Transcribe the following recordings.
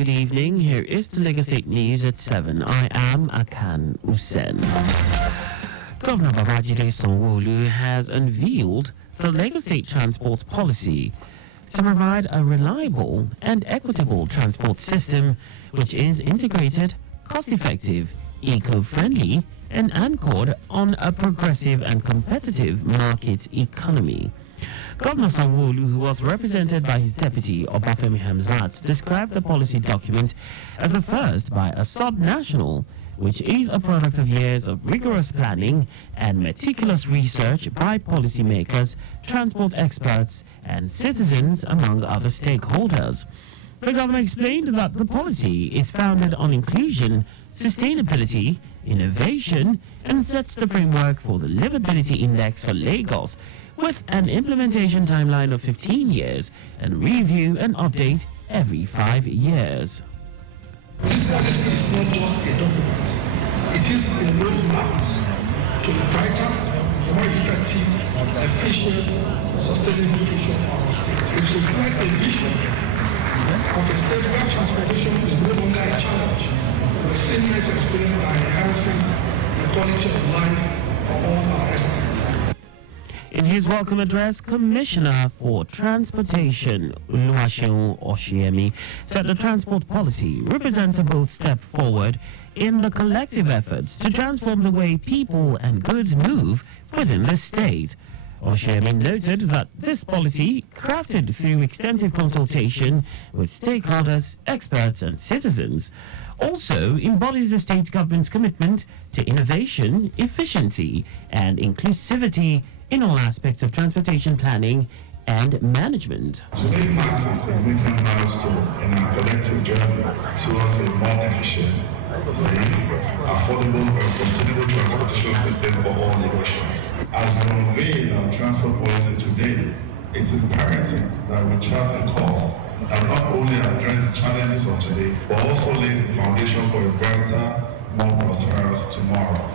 good evening. Here is the Lagos State News at 7. I am Akan Usen. Governor Babajide Sanwo-Olu has unveiled the Lagos State transport policy to provide a reliable and equitable transport system which is integrated, cost-effective, eco-friendly, and anchored on a progressive and competitive market economy. Governor Sanwo-Olu, who was represented by his deputy Obafemi Hamzat, described the policy document as the first by a sub-national, which is a product of years of rigorous planning and meticulous research by policymakers, transport experts, and citizens, among other stakeholders. The governor explained that the policy is founded on inclusion, sustainability, innovation, and sets the framework for the livability index for Lagos, with an implementation timeline of 15 years and review and update every 5 years. This policy is not just a document, it is a roadmap to a brighter, more effective, efficient, sustainable future for our state. It reflects a vision of a state where transportation is no longer a challenge, but a seamless experience that enhances the quality of life for all our residents. In his welcome address, Commissioner for Transportation Oluwaseun Oshiemi said the transport policy represents a bold step forward in the collective efforts to transform the way people and goods move within the state. Oshiemi noted that this policy, crafted through extensive consultation with stakeholders, experts, and citizens, also embodies the state government's commitment to innovation, efficiency, and inclusivity in all aspects of transportation planning and management. Today marks a significant milestone in our collective journey towards a more efficient, safe, affordable, and sustainable transportation system for all Lagosians. As we unveil our transport policy today, it's imperative that we chart a course that not only address the challenges of today, but also lays the foundation for a brighter, more prosperous tomorrow.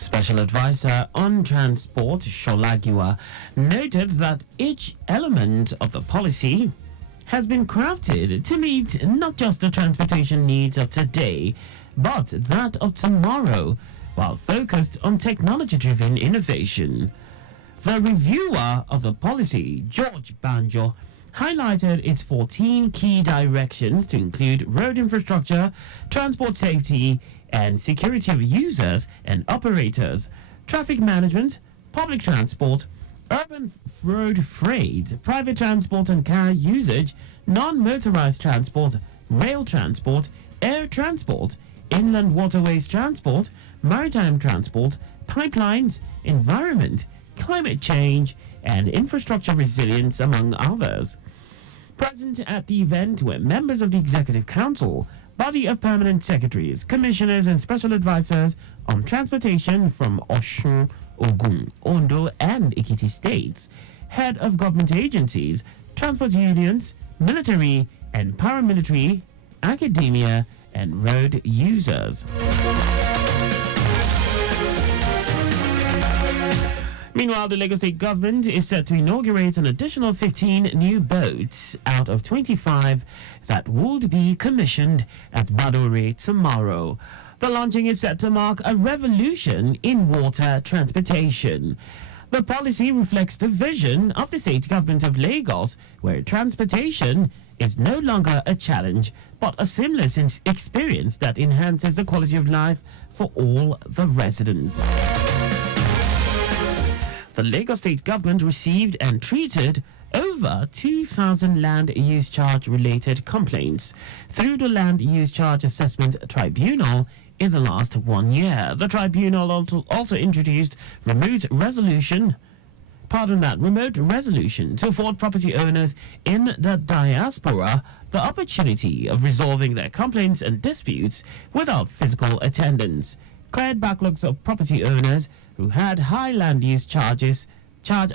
Special Advisor on Transport, Sholagiwa, noted that each element of the policy has been crafted to meet not just the transportation needs of today, but that of tomorrow, while focused on technology-driven innovation. The reviewer of the policy, George Banjo, highlighted its 14 key directions to include road infrastructure, transport safety, and security of users and operators, traffic management, public transport, urban road freight, private transport and car usage, non-motorized transport, rail transport, air transport, inland waterways transport, maritime transport, pipelines, environment, climate change, and infrastructure resilience, among others. Present at the event were members of the Executive Council, body of permanent secretaries, commissioners, and special advisors on transportation from Osun, Ogun, Ondo, and Ekiti states, head of government agencies, transport unions, military and paramilitary, academia, and road users. Meanwhile, the Lagos State government is set to inaugurate an additional 15 new boats out of 25 that would be commissioned at Badore tomorrow. The launching is set to mark a revolution in water transportation. The policy reflects the vision of the state government of Lagos, where transportation is no longer a challenge, but a seamless experience that enhances the quality of life for all the residents. The Lagos State government received and treated over 2,000 land use charge related complaints through the Land Use Charge Assessment Tribunal in the last 1 year. The tribunal also introduced remote resolution to afford property owners in the diaspora the opportunity of resolving their complaints and disputes without physical attendance, cleared backlogs of property owners who had high land use charge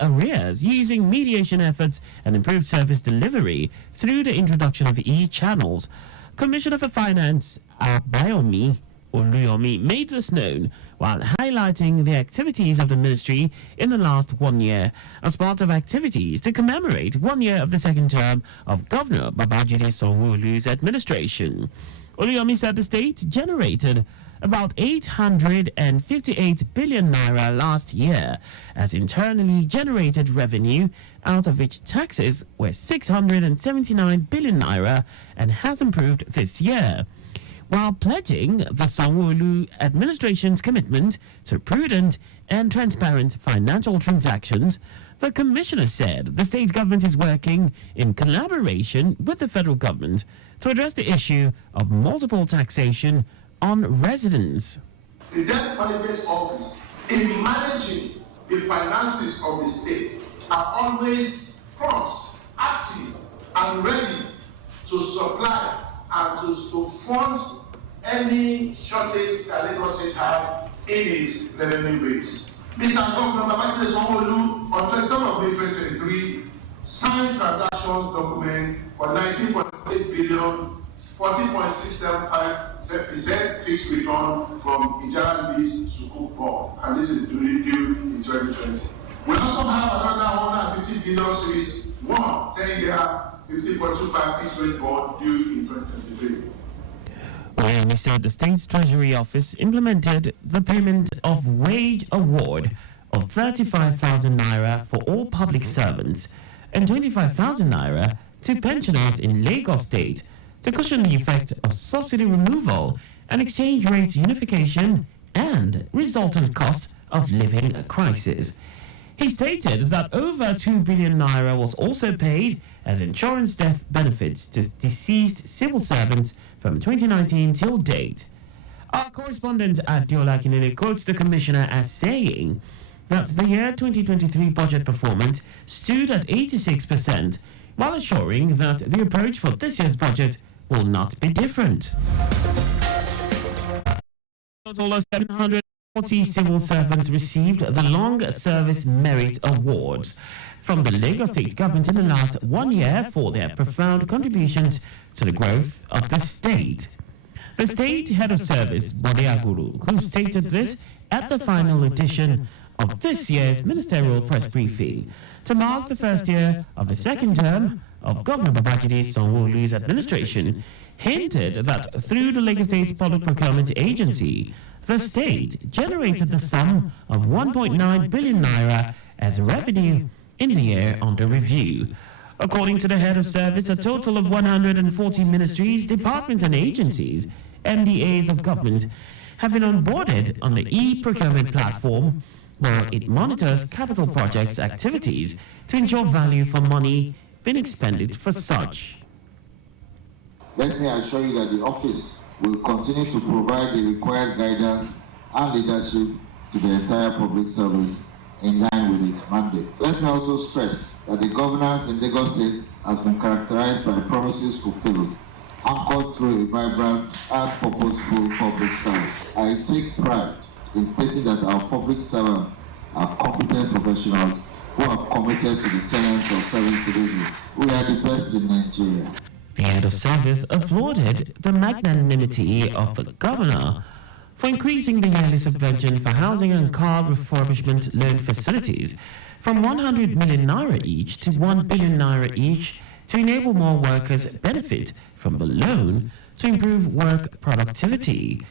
arrears using mediation efforts, and improved service delivery through the introduction of e-channels. Commissioner for Finance Abayomi Oluyomi made this known while highlighting the activities of the ministry in the last 1 year as part of activities to commemorate 1 year of the second term of Governor Babajide Sanwo-Olu's administration. Oluyomi said the state generated about 858 billion naira last year as internally generated revenue, out of which taxes were 679 billion naira and has improved this year, while pledging the Sanwo-Olu administration's commitment to prudent and transparent financial transactions. The commissioner said the state government is working in collaboration with the federal government to address the issue of multiple taxation on residents. The Debt Management Office, in managing the finances of the state, are always prompt, active, and ready to supply and to fund any shortage that Lagos State has in its revenue base. Mr. Governor Babajide Sanwo-Olu on 23rd of May 2023 signed transactions document for 19.8 billion, 14.675% fixed return from Ijaran-based Sukuk bond, and this is due in 2020. We also have another 150 billion series 1 10-year 50.25 fixed rate bond due in 2023. He said the state's treasury office implemented the payment of wage award of 35,000 naira for all public servants and 25,000 naira to pensioners in Lagos State to cushion the effect of subsidy removal and exchange rate unification and resultant cost of living crisis. He stated that over 2 billion naira was also paid as insurance death benefits to deceased civil servants from 2019 till date. Our correspondent Adiola Kinele quotes the commissioner as saying that the year 2023 budget performance stood at 86%, while assuring that the approach for this year's budget will not be different. A total of 740 civil servants received the Long Service Merit Awards from the Lagos State government in the last 1 year for their profound contributions to the growth of the state. The state head of service, Bode Aguru, who stated this at the final edition of this year's ministerial press briefing to mark the first year of the second term of Governor Babajide Sanwo-Olu's administration, hinted that through the Lagos State Public Procurement Agency, the state generated the sum of 1.9 billion naira as revenue in the year under review. According to the head of service, a total of 140 ministries, departments and agencies, MDAs of government, have been onboarded on the e-procurement platform, where it monitors capital projects activities to ensure value for money being expended for such. Let me assure you that the office will continue to provide the required guidance and leadership to the entire public service in line with its mandate. Let me also stress that the governance in Lagos State has been characterized by promises fulfilled, anchored through a vibrant and purposeful public service. I take pride in stating that our public servants are competent professionals who are committed to the tenets of serving to the people. We are the best in Nigeria. The head of service applauded the magnanimity of the governor for increasing the yearly subvention for housing and car refurbishment loan facilities from 100 million naira each to 1 billion naira each to enable more workers benefit from the loan to improve work productivity.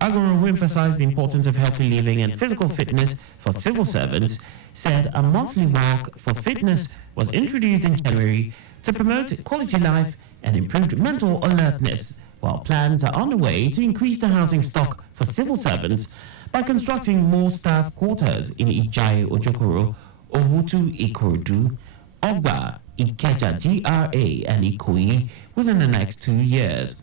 Agoro, who emphasized the importance of healthy living and physical fitness for civil servants, said a monthly walk for fitness was introduced in January to promote quality life and improved mental alertness, while plans are underway to increase the housing stock for civil servants by constructing more staff quarters in Ijaye Ojokoro, Ohutu Ikorodu, Ogba, Ikeja GRA and Ikoyi within the next 2 years.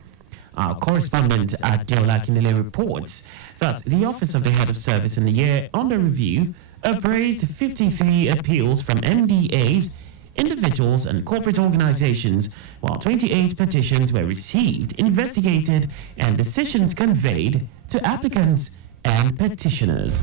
Our correspondent at Deola Kinele reports that the Office of the Head of Service in the year under review appraised 53 appeals from MDAs, individuals and corporate organizations, while 28 petitions were received, investigated, and decisions conveyed to applicants and petitioners.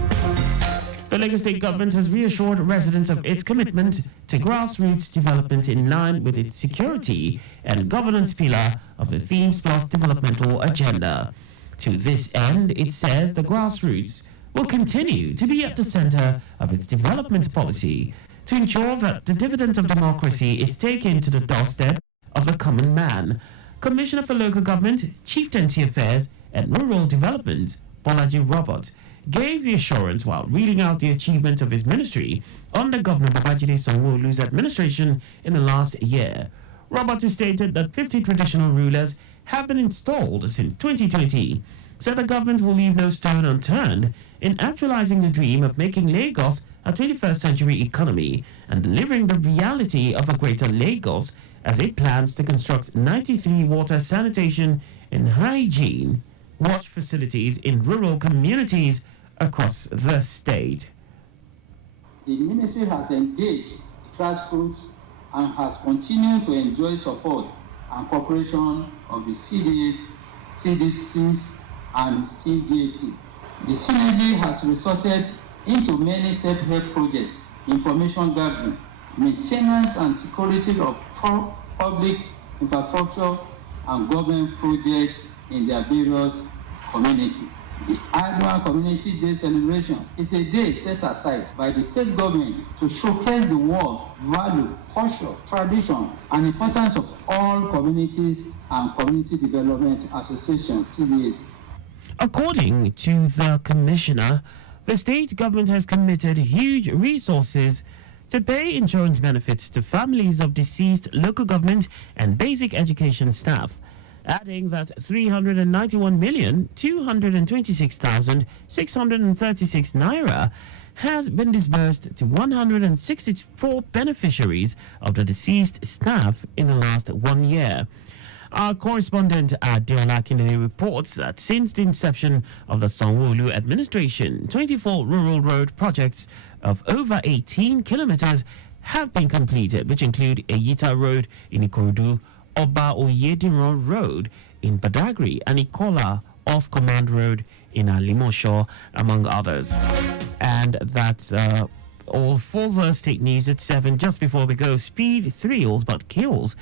The Lagos State government has reassured residents of its commitment to grassroots development in line with its security and governance pillar of the Themes Plus developmental agenda. To this end, it says the grassroots will continue to be at the center of its development policy to ensure that the dividend of democracy is taken to the doorstep of the common man. Commissioner for Local Government, Chieftaincy Affairs and Rural Development, Bolaji Robert, gave the assurance while reading out the achievements of his ministry under Governor Babajide Sanwo-Olu's administration in the last year. Robert, who stated that 50 traditional rulers have been installed since 2020, said the government will leave no stone unturned in actualizing the dream of making Lagos a 21st century economy and delivering the reality of a greater Lagos as it plans to construct 93 water, sanitation and hygiene wash facilities in rural communities across the state. The ministry has engaged grassroots and has continued to enjoy support and cooperation of the CDAs, CDCs, and CDAC. The synergy has resulted into many self-help projects, information gathering, maintenance and security of public infrastructure and government projects in their various communities. The annual Community Day celebration is a day set aside by the state government to showcase the worth, value, culture, tradition, and importance of all communities and community development associations, CDAs. According to the commissioner, the state government has committed huge resources to pay insurance benefits to families of deceased local government and basic education staff, adding that 391,226,636 naira has been disbursed to 164 beneficiaries of the deceased staff in the last 1 year. Our correspondent Adeola Kinele reports that since the inception of the Sanwo-Olu administration, 24 rural road projects of over 18 kilometers have been completed, which include Eyita Road in Ikorodu, Oba Oyediran Road in Badagry, and Ikola Off Command Road in Alimosho, among others. And that's all for the state news at 7. Just before we go, speed thrills but kills.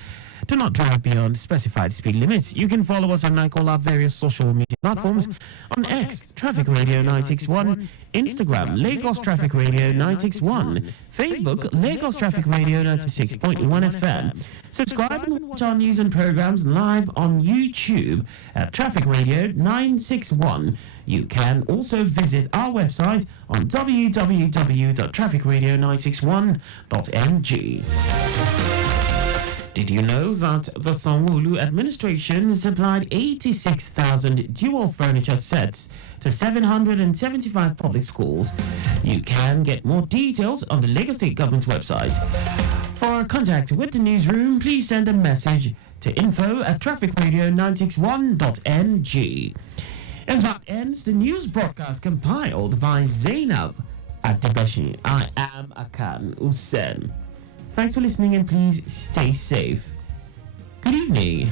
Do not drive beyond specified speed limits. You can follow us on our various social media platforms on X, Traffic Radio 961, Instagram, Lagos Traffic Radio 961, Facebook, Lagos Traffic Radio 96.1 FM. Subscribe and watch our news and programs live on YouTube at Traffic Radio 961. You can also visit our website on www.trafficradio961.ng. Did you know that the Sanwo-Olu administration supplied 86,000 dual furniture sets to 775 public schools? You can get more details on the Lagos State Government website. For contact with the newsroom, please send a message to info@trafficradio961.ng. And that ends the news broadcast compiled by Zainab Adebeshi. I am Akan Usen. Thanks for listening and please stay safe. Good evening.